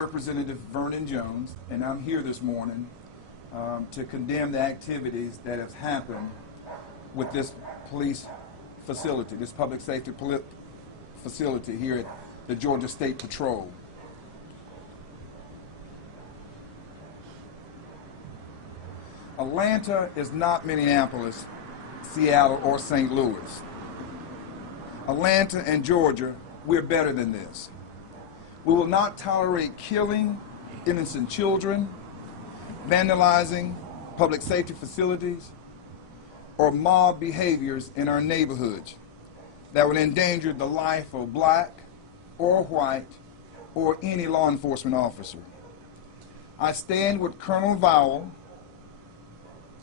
Representative Vernon Jones, and I'm here this morning to condemn the activities that have happened with this police facility, this public safety facility here at the Georgia State Patrol. Atlanta is not Minneapolis, Seattle, or St. Louis. Atlanta and Georgia, we're better than this. We will not tolerate killing innocent children, vandalizing public safety facilities, or mob behaviors in our neighborhoods that would endanger the life of black or white or any law enforcement officer. I stand with Colonel Vowell,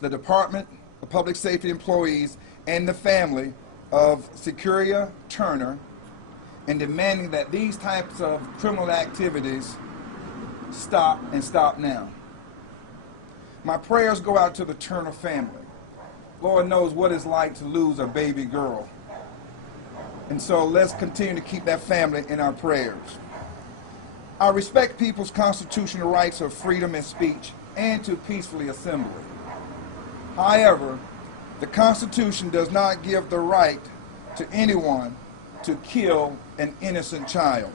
the Department of Public Safety employees, and the family of Securia Turner in demanding that these types of criminal activities stop, and stop now. My prayers go out to the Turner family. Lord knows what it's like to lose a baby girl. And so let's continue to keep that family in our prayers. I respect people's constitutional rights of freedom of speech and to peacefully assemble. However, the Constitution does not give the right to anyone to kill an innocent child,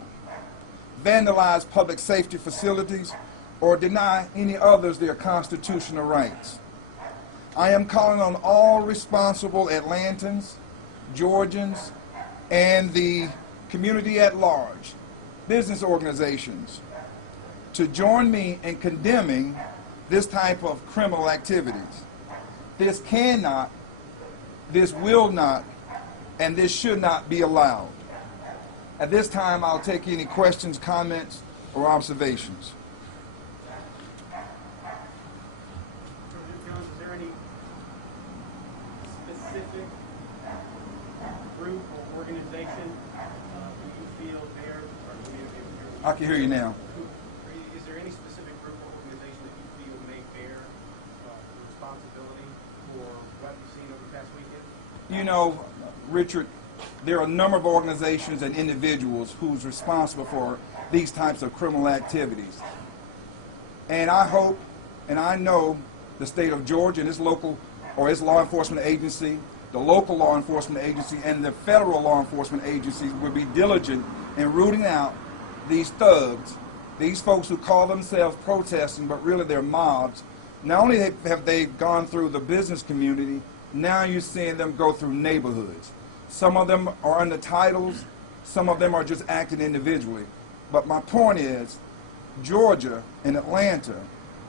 vandalize public safety facilities, or deny any others their constitutional rights. I am calling on all responsible Atlantans, Georgians, and the community at large, business organizations, to join me in condemning this type of criminal activities. This cannot, this will not, and this should not be allowed. At this time, I'll take any questions, comments, or observations. Jones, is there any specific group or organization that you feel bears, or I can hear you now. is there any specific group or organization that you feel may bear the responsibility for what you've seen over the past weekend? You know, Richard, there are a number of organizations and individuals who's responsible for these types of criminal activities. And I hope and I know the state of Georgia and its local or its law enforcement agency, the local law enforcement agency, and the federal law enforcement agencies will be diligent in rooting out these thugs, these folks who call themselves protesting, but really they're mobs. Not only have they gone through the business community, now you're seeing them go through neighborhoods. Some of them are under titles, some of them are just acting individually. But my point is, Georgia and Atlanta,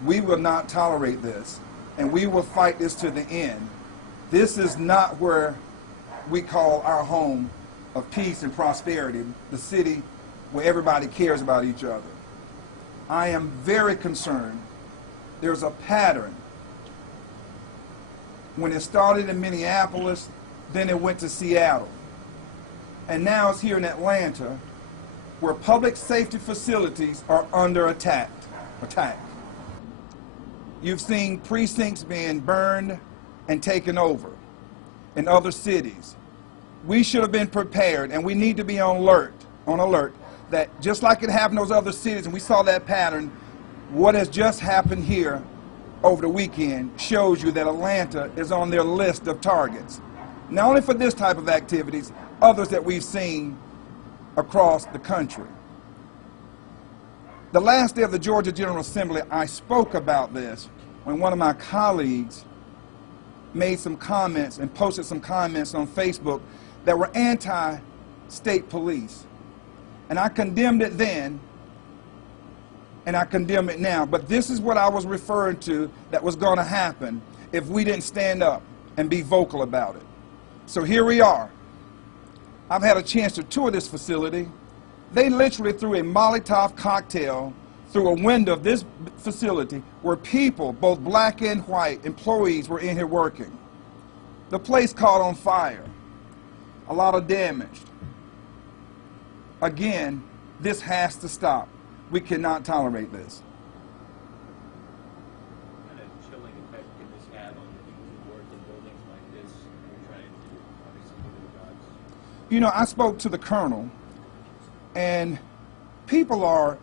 we will not tolerate this, and we will fight this to the end. This is not where we call our home of peace and prosperity, the city where everybody cares about each other. I am very concerned. There's a pattern. When it started in Minneapolis, then it went to Seattle. And now it's here in Atlanta, where public safety facilities are under attack. You've seen precincts being burned and taken over in other cities. We should have been prepared, and we need to be on alert that just like it happened in those other cities, and we saw that pattern, what has just happened here over the weekend shows you that Atlanta is on their list of targets. Not only for this type of activities, others that we've seen across the country. The last day of the Georgia General Assembly, I spoke about this when one of my colleagues made some comments and posted some comments on Facebook that were anti-state police. And I condemned it then, and I condemn it now. But this is what I was referring to that was going to happen if we didn't stand up and be vocal about it. So here we are. I've had a chance to tour this facility. They literally threw a Molotov cocktail through a window of this facility where people, both black and white employees, were in here working. The place caught on fire. A lot of damage. Again, this has to stop. We cannot tolerate this. What kind of chilling effect can this have on the people who work in buildings like this and are trying to obviously do their jobs? You know, I spoke to the colonel, and people are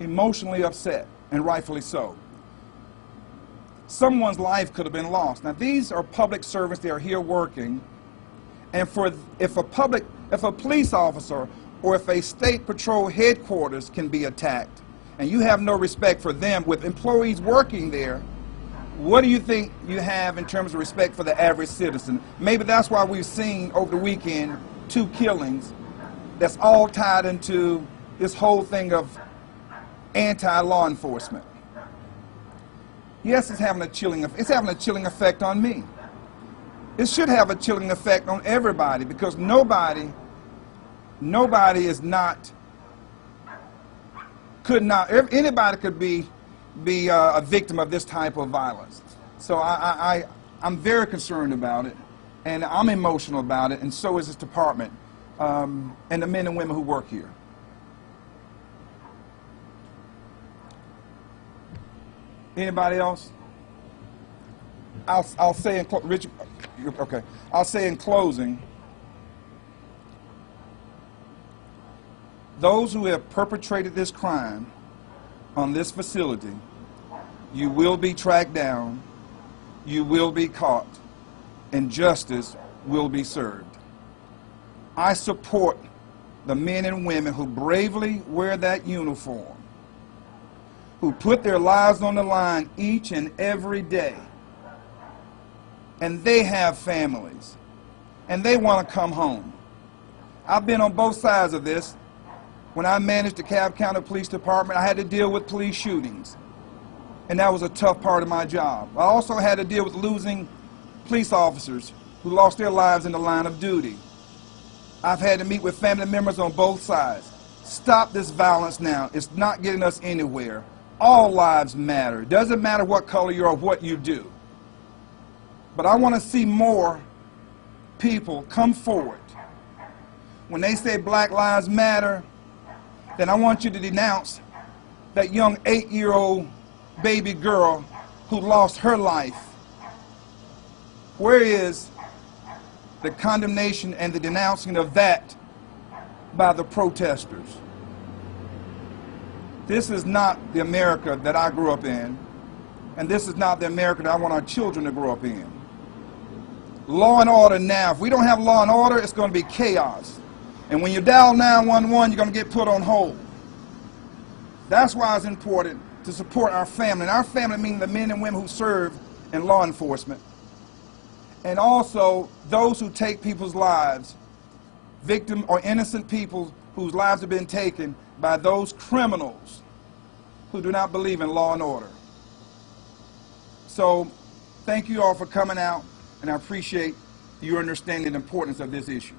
emotionally upset, and rightfully so. Someone's life could have been lost. Now, these are public servants. They are here working. And if a police officer or if a state patrol headquarters can be attacked, and you have no respect for them with employees working there, what do you think you have in terms of respect for the average citizen? Maybe that's why we've seen over the weekend 2 killings that's all tied into this whole thing of anti-law enforcement. Yes, it's having a chilling effect on me. It should have a chilling effect on everybody, because nobody anybody could be a victim of this type of violence. So I'm very concerned about it, and I'm emotional about it, and so is this department, and the men and women who work here. Anybody else? I'll say in Richard. Okay. I'll say in closing, those who have perpetrated this crime on this facility, you will be tracked down, you will be caught, and justice will be served. I support the men and women who bravely wear that uniform, who put their lives on the line each and every day. And they have families, and they want to come home. I've been on both sides of this. When I managed the Cobb County Police Department, I had to deal with police shootings, and that was a tough part of my job. I also had to deal with losing police officers who lost their lives in the line of duty. I've had to meet with family members on both sides. Stop this violence now. It's not getting us anywhere. All lives matter. It doesn't matter what color you are or what you do. But I want to see more people come forward. When they say Black Lives Matter, then I want you to denounce that young 8-year-old baby girl who lost her life. Where is the condemnation and the denouncing of that by the protesters? This is not the America that I grew up in, and this is not the America that I want our children to grow up in. Law and order now. If we don't have law and order, it's going to be chaos. And when you dial 911, you're going to get put on hold. That's why it's important to support our family. And our family meaning the men and women who serve in law enforcement. And also those who take people's lives, victim or innocent people whose lives have been taken by those criminals who do not believe in law and order. So thank you all for coming out, and I appreciate your understanding the importance of this issue.